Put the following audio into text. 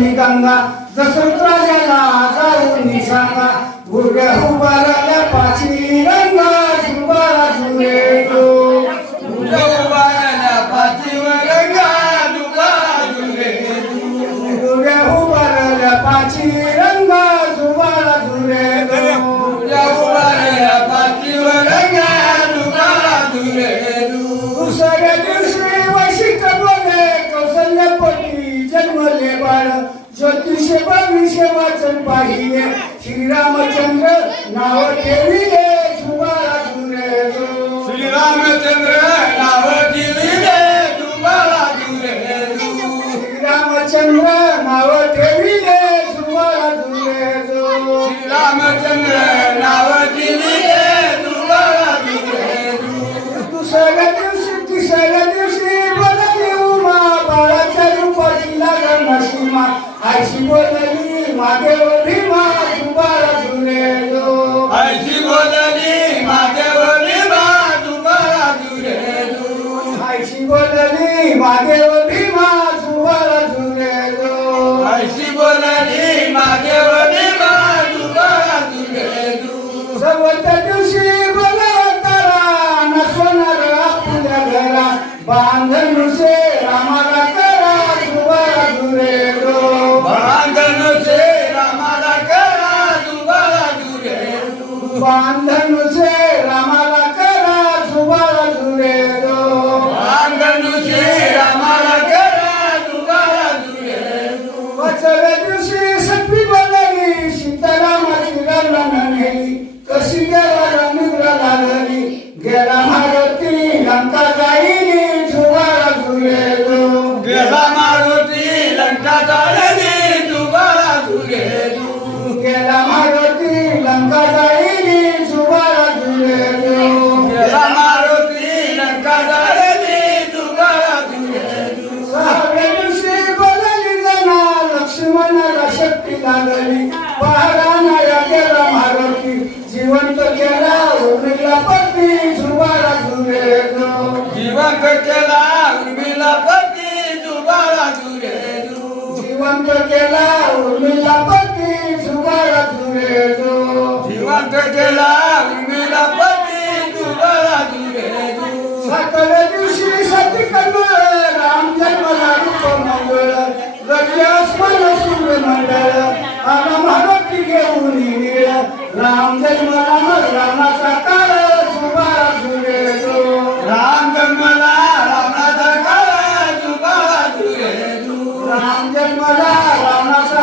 तुम्ही गंगा दशरथ राजाला जाऊन सांगा गुरग्या उभारल्या पाची रंगा जुबाला जुरे गो गुरग्या उभारल्या पाची रंगा जुबाला जुरे गुरग्या उभारल्या पाची रंगा जुबाला जुरे गो गुरग्या उभारल्या पाची रंगा जुबाला जुरे दुसऱ्या दिवशी वैशिष्ट बोले कौशल्यपती जन्मले बाळ ज्योतिषे भविष्य वाचन पाहिले श्रीरामचंद्र नाव ठेविले जुबाला जुरे गो श्रीरामचंद्र नाव ठेविले जुबाला जुरे श्रीरामचंद्र नाव ठेविले जुबाला जुरे गो श्रीरामचंद्र नाव ठेविले जुबाला जुरे दुसऱ्या दिवशी तिसऱ्या दिवशी बोलली उमा बाळाच्या रूपाची लागण सीमा आईशी बोलली मागे भीमा जुबाला जुरे गो आईशी बोलली मागे भीमा जुबाला जुरे आईशी बोलली मागे भीमा जुबाला जुरे गो आईशी बोलली मागे भीमा जुबाला जुरे सर्वच्या दिवशी बोलवतारा नसवणार आपल्या घरा बांधनुसे रामाला करा जुबाला जुरे गो बांधनुसे रामाला करा जुबाला जुरे बांधनुसे रामाला करा जुबाला जुरे गो बांधनुसे रामाला करा जुबाला जुरे वचल्या दिवशी सटवी बोलली सीतारामाची रंगण नेली कशी देवाला निद्रा लागली गेला मारुती लंका जाईली जुबाला जुरे गो गेला मारुती लंका जाळली जुबाला जुरे गेला मारुती लंका जाईली जुबाला जुरे गो गेला मारुती लंका जाळली जुबाला जुरे सहाव्या दिवशी बोलली जना लक्ष्मणाला शक्ती लागली पहाडाना गेला मारुती जिवंत केला उर्मिला पती जुबाला जुरे गो जिवंत केला उर्मिला पती जुबाला जुरे जिवंत केला उर्मिला पती जुबाला जुरे गो जिवंत केला उर्मिला पती जुबाला जुरे सातव्या दिवशी सती कन्वळ राम जन्मला रूप मंगळ गजस्मन सूर्य मंडळ आला मारुती घेऊन निळ राम जन्मला मग रामाचा काळ जुबाला जुरे गो राम जन्मला रामाचा काळ जुबाला जुरे राम जन्मला रामाचा